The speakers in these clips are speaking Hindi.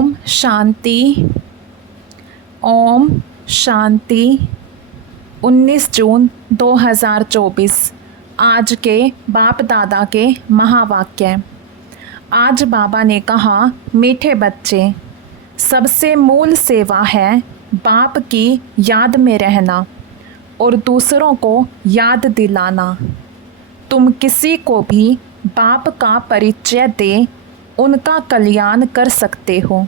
ओम शांति। ओम शांति। 19 जून 2024 आज के बाप दादा के महावाक्य। आज बाबा ने कहा, मीठे बच्चे, सबसे मूल सेवा है बाप की याद में रहना और दूसरों को याद दिलाना। तुम किसी को भी बाप का परिचय दे उनका कल्याण कर सकते हो।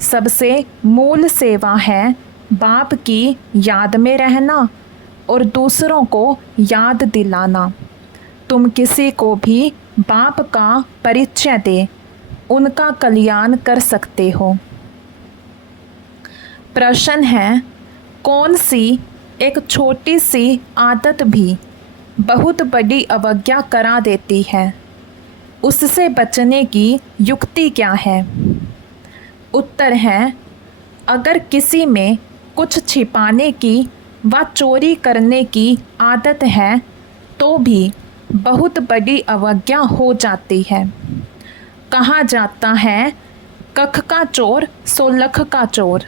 सबसे मूल सेवा है बाप की याद में रहना और दूसरों को याद दिलाना। तुम किसी को भी बाप का परिचय दे उनका कल्याण कर सकते हो। प्रश्न है, कौन सी एक छोटी सी आदत भी बहुत बड़ी अवज्ञा करा देती है? उससे बचने की युक्ति क्या है? उत्तर है, अगर किसी में कुछ छिपाने की व चोरी करने की आदत है तो भी बहुत बड़ी अवज्ञा हो जाती है। कहा जाता है, कख का चोर सो लख का चोर।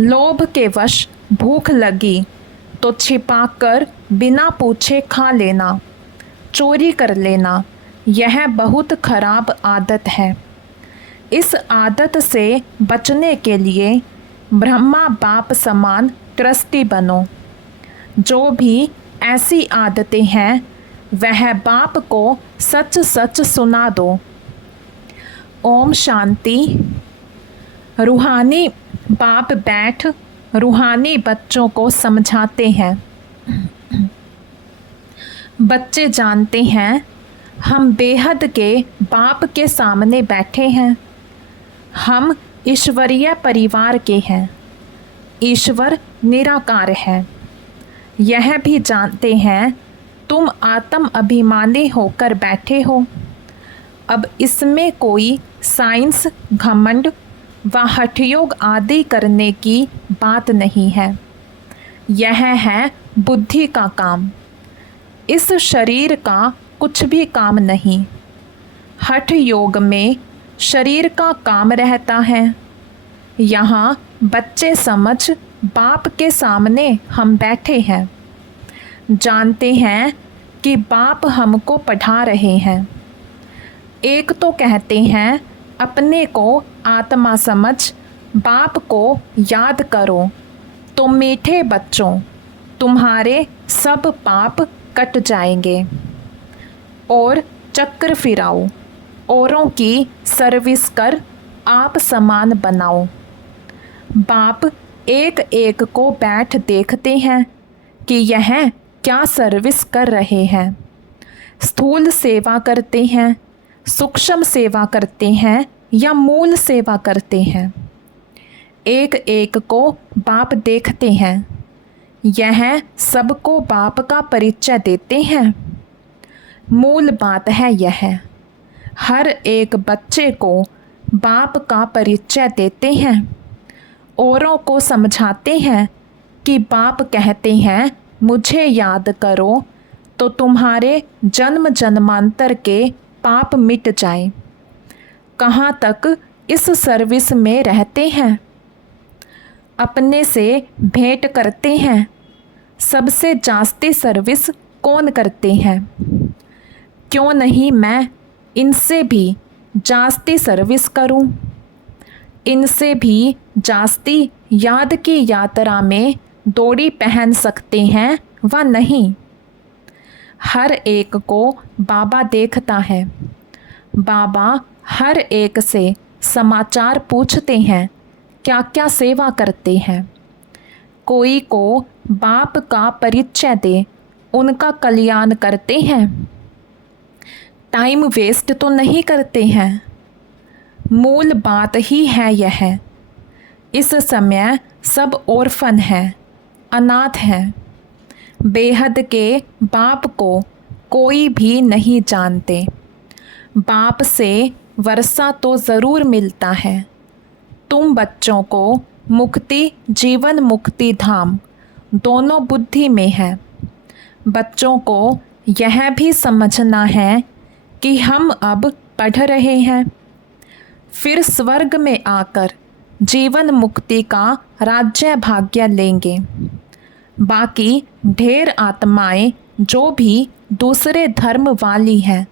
लोभ के वश भूख लगी तो छिपाकर बिना पूछे खा लेना, चोरी कर लेना, यह बहुत खराब आदत है। इस आदत से बचने के लिए ब्रह्मा बाप समान ट्रस्टी बनो। जो भी ऐसी आदतें हैं वह बाप को सच सच सुना दो। ओम शांति। रूहानी बाप बैठ रूहानी बच्चों को समझाते हैं। बच्चे जानते हैं हम बेहद के बाप के सामने बैठे हैं। हम ईश्वरीय परिवार के हैं। ईश्वर निराकार है। यह भी जानते हैं तुम आत्म अभिमानी होकर बैठे हो। अब इसमें कोई साइंस, घमंड व हठयोग आदि करने की बात नहीं है। यह है बुद्धि का काम। इस शरीर का कुछ भी काम नहीं। हठ योग में शरीर का काम रहता है। यहाँ बच्चे समझ बाप के सामने हम बैठे हैं। जानते हैं कि बाप हमको पढ़ा रहे हैं। एक तो कहते हैं अपने को आत्मा समझ बाप को याद करो तो मीठे बच्चों तुम्हारे सब पाप कट जाएंगे। और चक्र फिराओ, औरों की सर्विस कर आप समान बनाओ। बाप एक एक को बैठ देखते हैं कि यह क्या सर्विस कर रहे हैं। स्थूल सेवा करते हैं, सूक्ष्म सेवा करते हैं या मूल सेवा करते हैं। एक एक को बाप देखते हैं। यह सबको बाप का परिचय देते हैं। मूल बात है यह, हर एक बच्चे को बाप का परिचय देते हैं। औरों को समझाते हैं कि बाप कहते हैं मुझे याद करो तो तुम्हारे जन्म जन्मांतर के पाप मिट जाए। कहाँ तक इस सर्विस में रहते हैं? अपने से भेंट करते हैं। सबसे जास्ती सर्विस कौन करते हैं? क्यों नहीं मैं इनसे भी जास्ती सर्विस करूं? इनसे भी जास्ती याद की यात्रा में दौड़ी पहन सकते हैं व नहीं? हर एक को बाबा देखता है। बाबा हर एक से समाचार पूछते हैं, क्या क्या सेवा करते हैं। कोई को बाप का परिचय दे उनका कल्याण करते हैं। टाइम वेस्ट तो नहीं करते हैं। मूल बात ही है यह। इस समय सब ऑर्फन हैं, अनाथ हैं। बेहद के बाप को कोई भी नहीं जानते। बाप से वर्षा तो ज़रूर मिलता है। तुम बच्चों को मुक्ति, जीवन मुक्ति धाम दोनों बुद्धि में है। बच्चों को यह भी समझना है कि हम अब पढ़ रहे हैं। फिर स्वर्ग में आकर जीवन मुक्ति का राज्य भाग्य लेंगे। बाकी ढेर आत्माएं जो भी दूसरे धर्म वाली हैं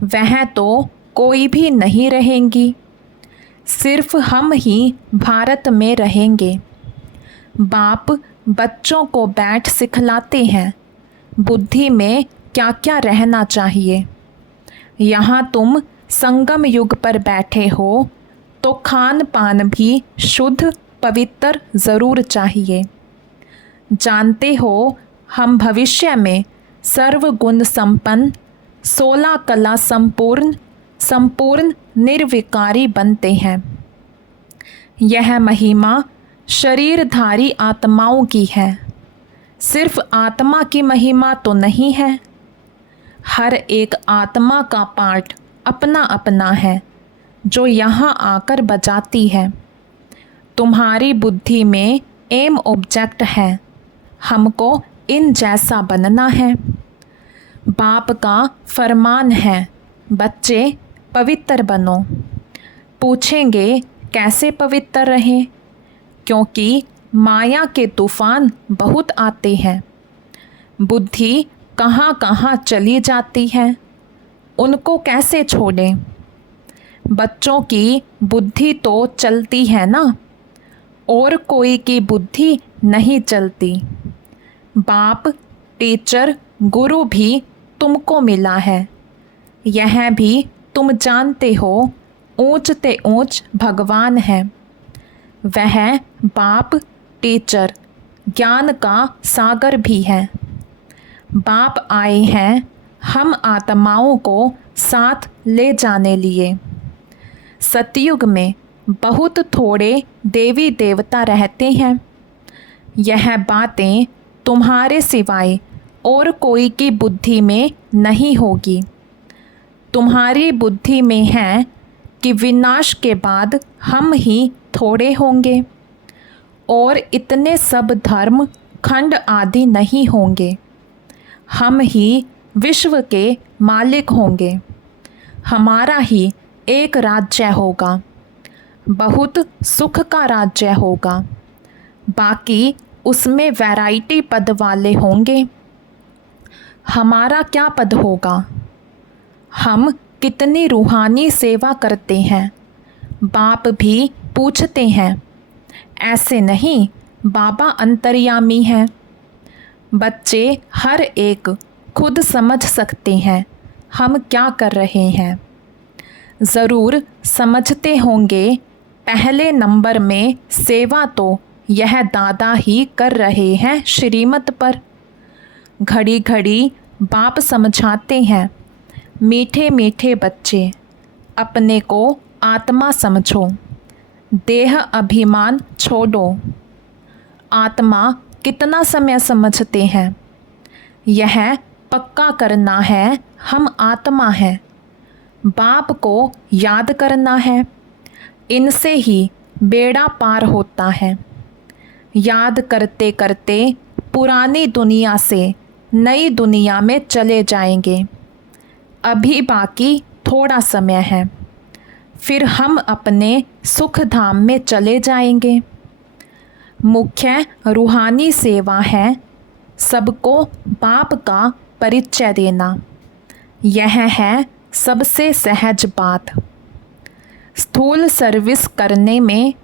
वह तो कोई भी नहीं रहेंगी, सिर्फ हम ही भारत में रहेंगे। बाप बच्चों को बैठ सिखलाते हैं बुद्धि में क्या क्या रहना चाहिए। यहाँ तुम संगम युग पर बैठे हो तो खान पान भी शुद्ध पवित्र ज़रूर चाहिए। जानते हो हम भविष्य में सर्वगुण संपन्न 16 कला संपूर्ण निर्विकारी बनते हैं। यह महिमा शरीरधारी आत्माओं की है, सिर्फ आत्मा की महिमा तो नहीं है। हर एक आत्मा का पार्ट अपना अपना है जो यहाँ आकर बजाती है। तुम्हारी बुद्धि में एम ऑब्जेक्ट है, हमको इन जैसा बनना है। बाप का फरमान है बच्चे पवित्र बनो। पूछेंगे कैसे पवित्र रहें, क्योंकि माया के तूफान बहुत आते हैं। बुद्धि कहाँ कहाँ चली जाती है, उनको कैसे छोड़ें। बच्चों की बुद्धि तो चलती है ना, और कोई की बुद्धि नहीं चलती। बाप टीचर गुरु भी तुमको मिला है, यह भी तुम जानते हो ऊंचते ऊंच भगवान है। वह बाप टीचर ज्ञान का सागर भी है। बाप आए हैं हम आत्माओं को साथ ले जाने लिए। सतयुग में बहुत थोड़े देवी देवता रहते हैं। यह बातें तुम्हारे सिवाय और कोई की बुद्धि में नहीं होगी। तुम्हारी बुद्धि में है कि विनाश के बाद हम ही थोड़े होंगे और इतने सब धर्म खंड आदि नहीं होंगे। हम ही विश्व के मालिक होंगे। हमारा ही एक राज्य होगा, बहुत सुख का राज्य होगा। बाकी उसमें वैरायटी पद वाले होंगे। हमारा क्या पद होगा? हम कितनी रूहानी सेवा करते हैं, बाप भी पूछते हैं। ऐसे नहीं, बाबा अंतर्यामी हैं। बच्चे हर एक खुद समझ सकते हैं हम क्या कर रहे हैं। ज़रूर समझते होंगे पहले नंबर में सेवा तो यह दादा ही कर रहे हैं श्रीमत पर। घड़ी घड़ी बाप समझाते हैं, मीठे मीठे बच्चे अपने को आत्मा समझो, देह अभिमान छोड़ो। आत्मा कितना समय समझते हैं? यह पक्का करना है हम आत्मा हैं। बाप को याद करना है, इनसे ही बेड़ा पार होता है। याद करते करते पुरानी दुनिया से नई दुनिया में चले जाएंगे। अभी बाकी थोड़ा समय है, फिर हम अपने सुख धाम में चले जाएंगे। मुख्य रूहानी सेवा है सबको बाप का परिचय देना। यह है सबसे सहज बात। स्थूल सर्विस करने में,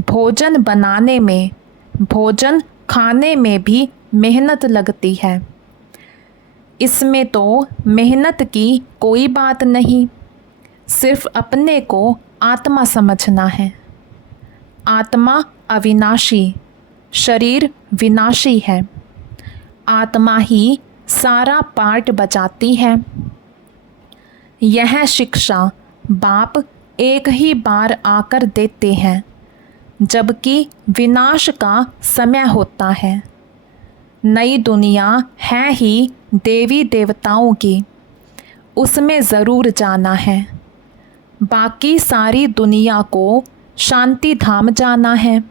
भोजन बनाने में, भोजन खाने में भी मेहनत लगती है। इसमें तो मेहनत की कोई बात नहीं, सिर्फ अपने को आत्मा समझना है। आत्मा अविनाशी, शरीर विनाशी है। आत्मा ही सारा पार्ट बजाती है। यह शिक्षा बाप एक ही बार आकर देते हैं, जबकि विनाश का समय होता है। नई दुनिया है ही देवी देवताओं की, उसमें ज़रूर जाना है। बाकी सारी दुनिया को शांति धाम जाना है।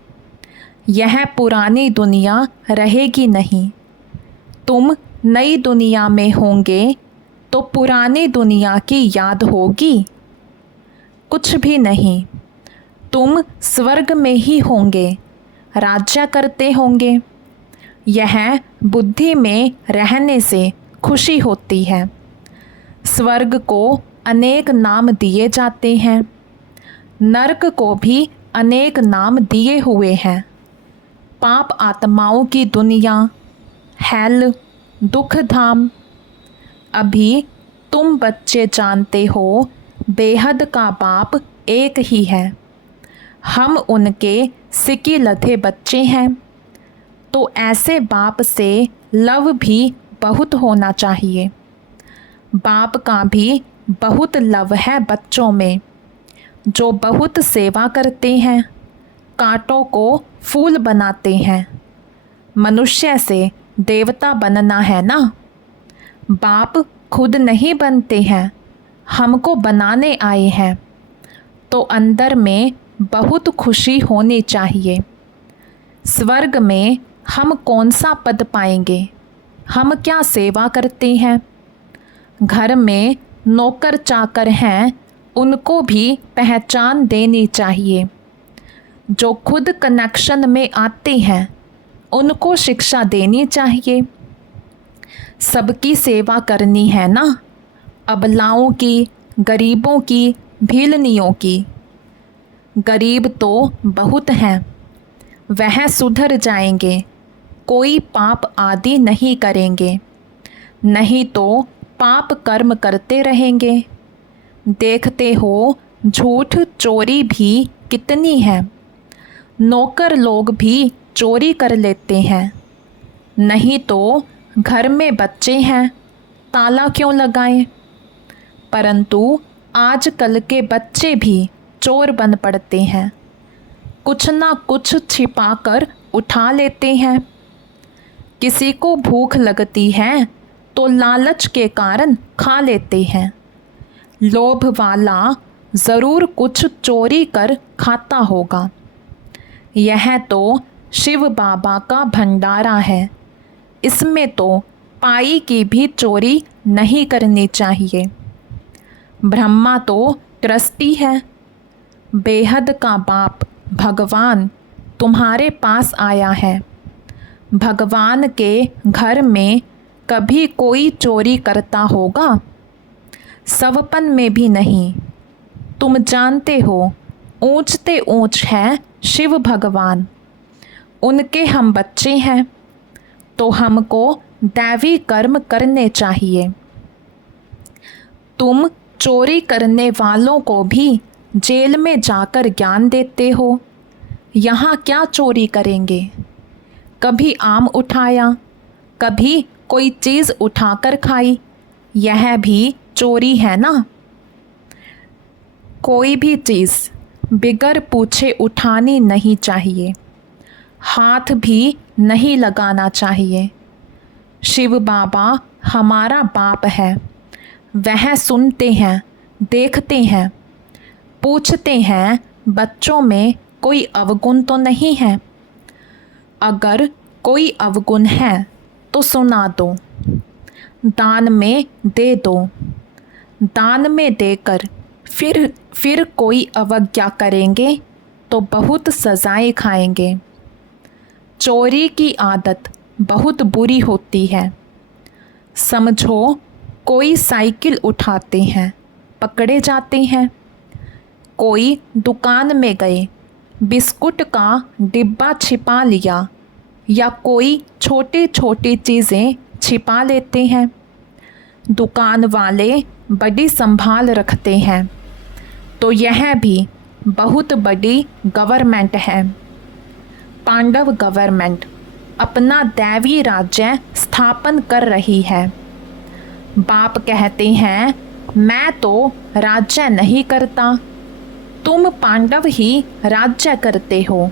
यह पुरानी दुनिया रहेगी नहीं। तुम नई दुनिया में होंगे तो पुरानी दुनिया की याद होगी? कुछ भी नहीं। तुम स्वर्ग में ही होंगे, राज्य करते होंगे। यह बुद्धि में रहने से खुशी होती है। स्वर्ग को अनेक नाम दिए जाते हैं, नरक को भी अनेक नाम दिए हुए हैं। पाप आत्माओं की दुनिया, हेल, दुख धाम। अभी तुम बच्चे जानते हो बेहद का बाप एक ही है। हम उनके सिकी लधे बच्चे हैं, तो ऐसे बाप से लव भी बहुत होना चाहिए। बाप का भी बहुत लव है बच्चों में, जो बहुत सेवा करते हैं, कांटों को फूल बनाते हैं। मनुष्य से देवता बनना है ना। बाप खुद नहीं बनते हैं, हमको बनाने आए हैं, तो अंदर में बहुत खुशी होनी चाहिए। स्वर्ग में हम कौन सा पद पाएंगे? हम क्या सेवा करते हैं? घर में नौकर चाकर हैं, उनको भी पहचान देनी चाहिए। जो खुद कनेक्शन में आते हैं, उनको शिक्षा देनी चाहिए। सबकी सेवा करनी है ना, अबलाओं की, गरीबों की, भीलनियों की। गरीब तो बहुत हैं, वह सुधर जाएंगे, कोई पाप आदि नहीं करेंगे, नहीं तो पाप कर्म करते रहेंगे। देखते हो झूठ चोरी भी कितनी है, नौकर लोग भी चोरी कर लेते हैं। नहीं तो घर में बच्चे हैं, ताला क्यों लगाएं? परंतु आजकल के बच्चे भी चोर बन पड़ते हैं, कुछ ना कुछ छिपाकर उठा लेते हैं। किसी को भूख लगती है तो लालच के कारण खा लेते हैं। लोभ वाला ज़रूर कुछ चोरी कर खाता होगा। यह तो शिव बाबा का भंडारा है, इसमें तो पाई की भी चोरी नहीं करनी चाहिए। ब्रह्मा तो ट्रस्टी है। बेहद का बाप भगवान तुम्हारे पास आया है। भगवान के घर में कभी कोई चोरी करता होगा? सवपन में भी नहीं। तुम जानते हो ऊंचते ऊंच है शिव भगवान, उनके हम बच्चे हैं, तो हमको दैवी कर्म करने चाहिए। तुम चोरी करने वालों को भी जेल में जाकर ज्ञान देते हो। यहाँ क्या चोरी करेंगे? कभी आम उठाया, कभी कोई चीज़ उठाकर खाई, यह भी चोरी है ना। कोई भी चीज़ बिगर पूछे उठानी नहीं चाहिए, हाथ भी नहीं लगाना चाहिए। शिव बाबा हमारा बाप है, वह सुनते हैं, देखते हैं, पूछते हैं बच्चों में कोई अवगुण तो नहीं है। अगर कोई अवगुण है तो सुना दो, दान में दे दो। दान में देकर फिर कोई अवज्ञा करेंगे तो बहुत सजाएं खाएंगे। चोरी की आदत बहुत बुरी होती है। समझो कोई साइकिल उठाते हैं, पकड़े जाते हैं। कोई दुकान में गए, बिस्कुट का डिब्बा छिपा लिया, या कोई छोटी छोटी चीज़ें छिपा लेते हैं। दुकान वाले बड़ी संभाल रखते हैं, तो यह भी बहुत बड़ी गवर्नमेंट है। पांडव गवर्नमेंट अपना दैवी राज्य स्थापन कर रही है। बाप कहते हैं मैं तो राज्य नहीं करता, तुम पांडव ही राज्य करते हो।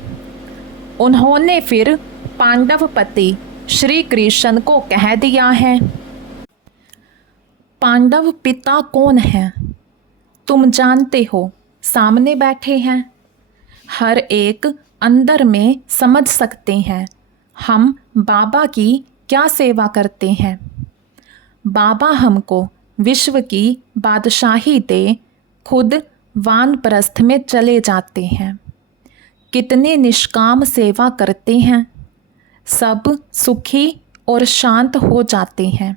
उन्होंने फिर पांडवपति श्री कृष्ण को कह दिया है। पांडव पिता कौन है? तुम जानते हो, सामने बैठे हैं। हर एक अंदर में समझ सकते हैं हम बाबा की क्या सेवा करते हैं। बाबा हमको विश्व की बादशाही दे, खुद वानप्रस्थ में चले जाते हैं। कितनी निष्काम सेवा करते हैं, सब सुखी और शांत हो जाते हैं।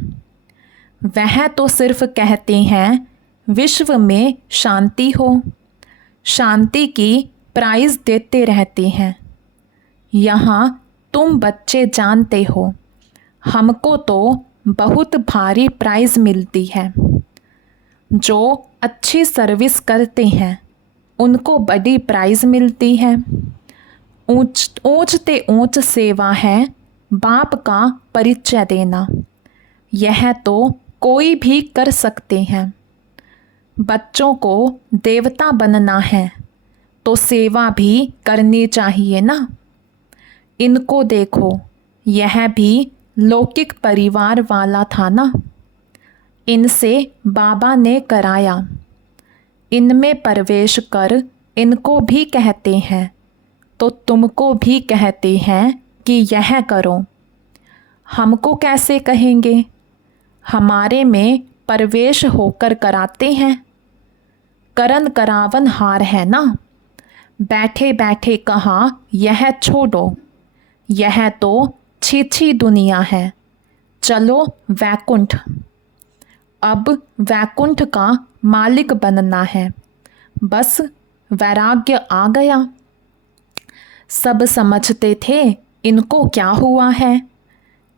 वह तो सिर्फ कहते हैं विश्व में शांति हो, शांति की प्राइज़ देते रहते हैं। यहाँ तुम बच्चे जानते हो, हमको तो बहुत भारी प्राइज़ मिलती है। जो अच्छी सर्विस करते हैं उनको बड़ी प्राइज़ मिलती है। ऊंच ते ऊंच सेवा है बाप का परिचय देना। यह तो कोई भी कर सकते हैं। बच्चों को देवता बनना है तो सेवा भी करनी चाहिए ना। इनको देखो, यह भी लौकिक परिवार वाला था ना। इनसे बाबा ने कराया। इनमें प्रवेश कर इनको भी कहते हैं तो तुमको भी कहते हैं कि यह करो। हमको कैसे कहेंगे? हमारे में प्रवेश होकर कराते हैं। करन करावन हार है ना। बैठे बैठे कहा यह छोड़ो, यह तो छी दुनिया है, चलो वैकुंठ। अब वैकुंठ का मालिक बनना है, बस वैराग्य आ गया। सब समझते थे इनको क्या हुआ है।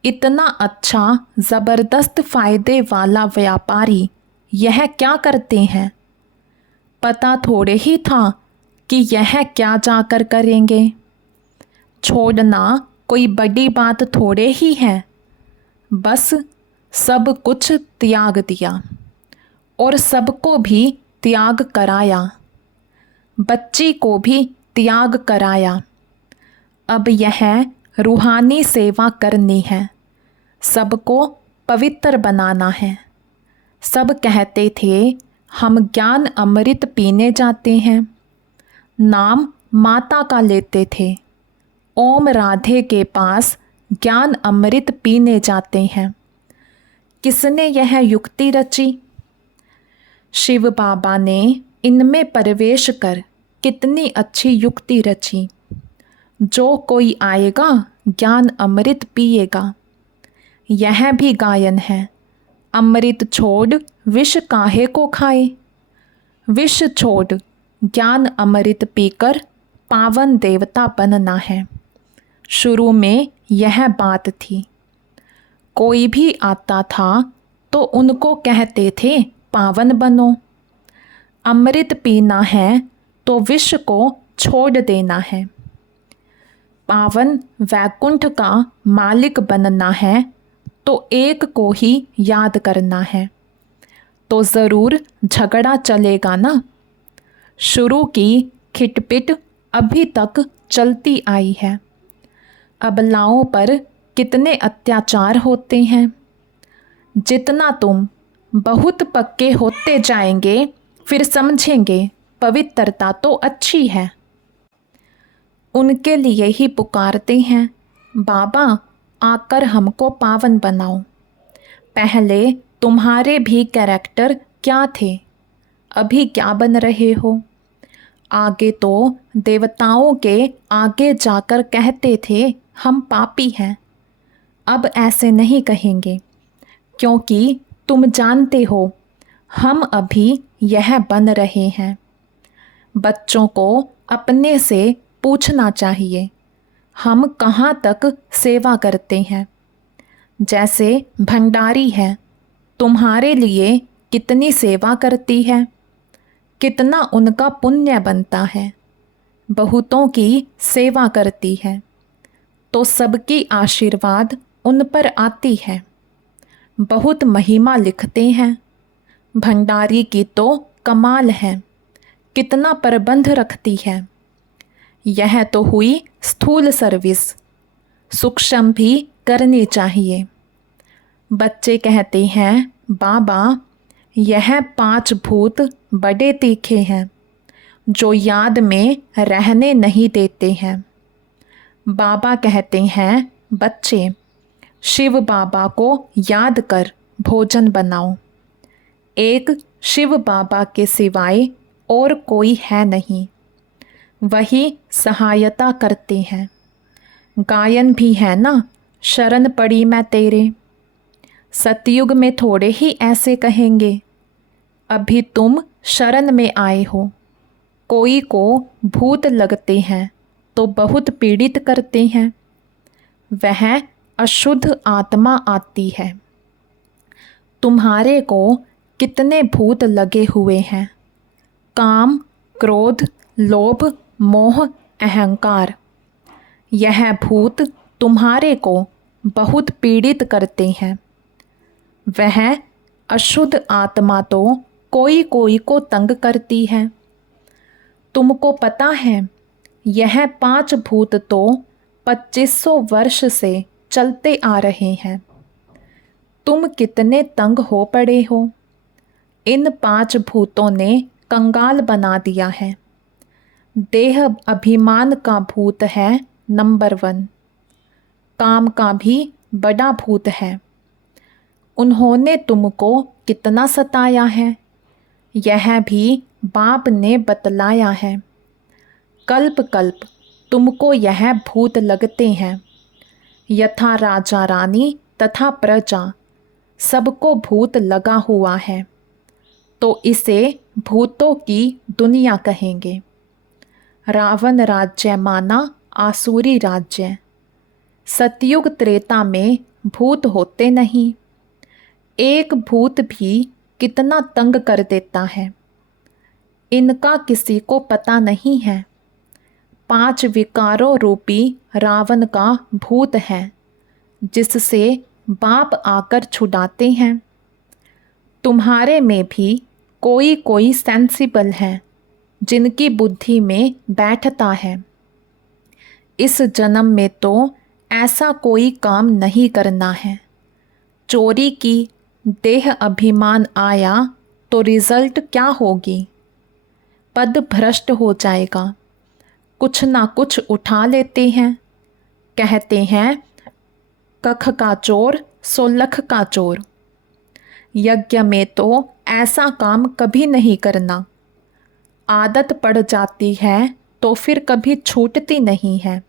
इतना अच्छा ज़बरदस्त फ़ायदे वाला व्यापारी यह क्या करते हैं। पता थोड़े ही था कि यह क्या जाकर करेंगे। छोड़ना कोई बड़ी बात थोड़े ही है। बस सब कुछ त्याग दिया और सबको भी त्याग कराया। बच्ची को भी त्याग कराया। अब यह रूहानी सेवा करनी है, सबको पवित्र बनाना है। सब कहते थे हम ज्ञान अमृत पीने जाते हैं। नाम माता का लेते थे। ओम राधे के पास ज्ञान अमृत पीने जाते हैं। किसने यह युक्ति रची? शिव बाबा ने इनमें प्रवेश कर कितनी अच्छी युक्ति रची। जो कोई आएगा ज्ञान अमृत पिएगा। यह भी गायन है, अमृत छोड़ विष काहे को खाए। विष छोड़ ज्ञान अमृत पीकर पावन देवता बनना है। शुरू में यह बात थी। कोई भी आता था तो उनको कहते थे पावन बनो। अमृत पीना है तो विष को छोड़ देना है। पावन वैकुंठ का मालिक बनना है तो एक को ही याद करना है। तो ज़रूर झगड़ा चलेगा ना। शुरू की खिटपिट अभी तक चलती आई है। अबलाओं पर कितने अत्याचार होते हैं। जितना तुम बहुत पक्के होते जाएंगे फिर समझेंगे पवित्रता तो अच्छी है। उनके लिए ही पुकारते हैं, बाबा आकर हमको पावन बनाओ। पहले तुम्हारे भी कैरेक्टर क्या थे, अभी क्या बन रहे हो। आगे तो देवताओं के आगे जाकर कहते थे हम पापी हैं। अब ऐसे नहीं कहेंगे, क्योंकि तुम जानते हो हम अभी यह बन रहे हैं। बच्चों को अपने से पूछना चाहिए हम कहाँ तक सेवा करते हैं। जैसे भंडारी है, तुम्हारे लिए कितनी सेवा करती है, कितना उनका पुण्य बनता है। बहुतों की सेवा करती है तो सबकी आशीर्वाद उन पर आती है। बहुत महिमा लिखते हैं। भंडारी की तो कमाल है, कितना प्रबंध रखती है। यह तो हुई स्थूल सर्विस, सूक्ष्म भी करनी चाहिए। बच्चे कहते हैं बाबा यह 5 भूत बड़े तीखे हैं जो याद में रहने नहीं देते हैं। बाबा कहते हैं बच्चे शिव बाबा को याद कर भोजन बनाओ। एक शिव बाबा के सिवाय और कोई है नहीं, वही सहायता करते हैं। गायन भी है ना, शरण पड़ी मैं तेरे। सतयुग में थोड़े ही ऐसे कहेंगे, अभी तुम शरण में आए हो। कोई को भूत लगते हैं तो बहुत पीड़ित करते हैं, वह अशुद्ध आत्मा आती है। तुम्हारे को कितने भूत लगे हुए हैं, काम, क्रोध, लोभ, मोह, अहंकार। यह भूत तुम्हारे को बहुत पीड़ित करते हैं। वह अशुद्ध आत्मा तो कोई कोई को तंग करती है। तुमको पता है, यह 5 भूत तो 2500 वर्ष से चलते आ रहे हैं। तुम कितने तंग हो पड़े हो। इन 5 भूतों ने कंगाल बना दिया है। देह अभिमान का भूत है नंबर 1। काम का भी बड़ा भूत है। उन्होंने तुमको कितना सताया है, यह भी बाप ने बतलाया है। कल्प कल्प तुमको यह भूत लगते हैं। यथा राजा रानी तथा प्रजा सबको भूत लगा हुआ है, तो इसे भूतों की दुनिया कहेंगे। रावण राज्य माना आसुरी राज्य। सतयुग त्रेता में भूत होते नहीं। एक भूत भी कितना तंग कर देता है, इनका किसी को पता नहीं है। 5 विकारों रूपी रावण का भूत है, जिससे बाप आकर छुड़ाते हैं। तुम्हारे में भी कोई कोई सेंसिबल है, जिनकी बुद्धि में बैठता है। इस जन्म में तो ऐसा कोई काम नहीं करना है। चोरी की, देह अभिमान आया तो रिजल्ट क्या होगी? पद भ्रष्ट हो जाएगा। कुछ ना कुछ उठा लेते हैं। कहते हैं कख का चोर सो लख का चोर। यज्ञ में तो ऐसा काम कभी नहीं करना। आदत पड़ जाती है तो फिर कभी छूटती नहीं है।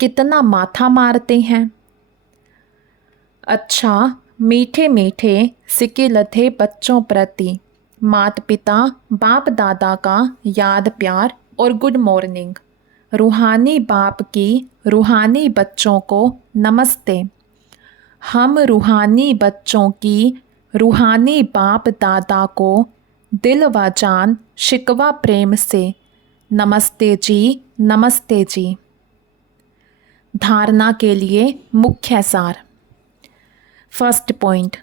कितना माथा मारते हैं। अच्छा, मीठे मीठे सिकिल थे बच्चों प्रति, माता पिता बाप दादा का याद प्यार और गुड मॉर्निंग। रूहानी बाप की रूहानी बच्चों को नमस्ते। हम रूहानी बच्चों की रूहानी बाप दादा को दिल व जान शिकवा प्रेम से नमस्ते जी, नमस्ते जी। धारणा के लिए मुख्य सार। फर्स्ट पॉइंट,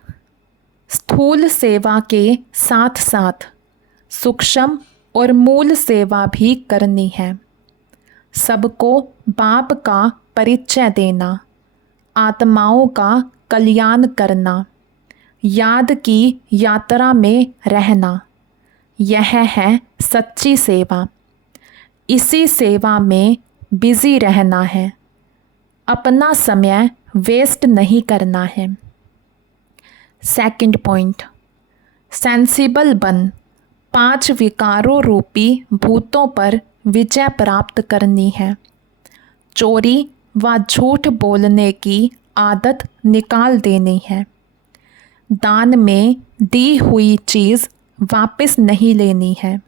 स्थूल सेवा के साथ साथ सूक्ष्म और मूल सेवा भी करनी है। सबको बाप का परिचय देना, आत्माओं का कल्याण करना, याद की यात्रा में रहना, यह है सच्ची सेवा। इसी सेवा में बिजी रहना है। अपना समय वेस्ट नहीं करना है। सेकंड पॉइंट, सेंसिबल बन 5 विकारों रूपी भूतों पर विजय प्राप्त करनी है। चोरी व झूठ बोलने की आदत निकाल देनी है। दान में दी हुई चीज़ वापस नहीं लेनी है।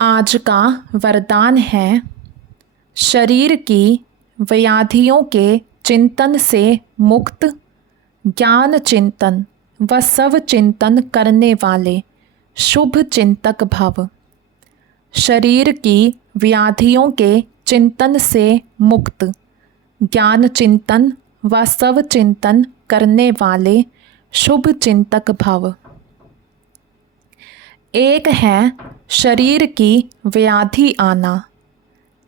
आज का वरदान है, शरीर की व्याधियों के चिंतन से मुक्त, ज्ञान चिंतन व सब चिंतन करने वाले शुभ चिंतक भव। शरीर की व्याधियों के चिंतन से मुक्त, ज्ञान चिंतन व सब चिंतन करने वाले शुभ चिंतक भव। एक है शरीर की व्याधि आना,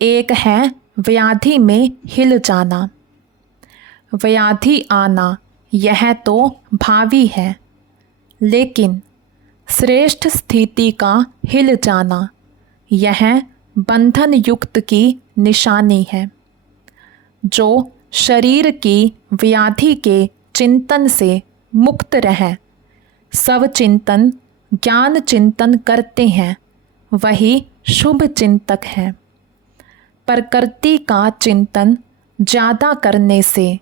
एक है व्याधि में हिल जाना। व्याधि आना यह तो भावी है, लेकिन श्रेष्ठ स्थिति का हिल जाना यह बंधन युक्त की निशानी है। जो शरीर की व्याधि के चिंतन से मुक्त रहे, सब चिंतन ज्ञान चिंतन करते हैं वही शुभ चिंतक हैं। प्रकृति का चिंतन ज़्यादा करने से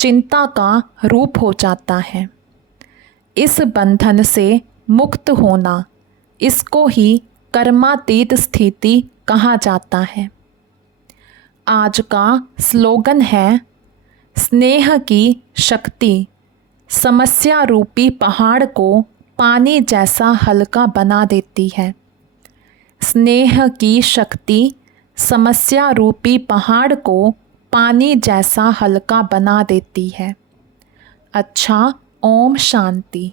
चिंता का रूप हो जाता है। इस बंधन से मुक्त होना, इसको ही कर्मातीत स्थिति कहा जाता है। आज का स्लोगन है, स्नेह की शक्ति समस्या रूपी पहाड़ को पानी जैसा हल्का बना देती है। स्नेह की शक्ति समस्या रूपी पहाड़ को पानी जैसा हल्का बना देती है। अच्छा, ओम शांति।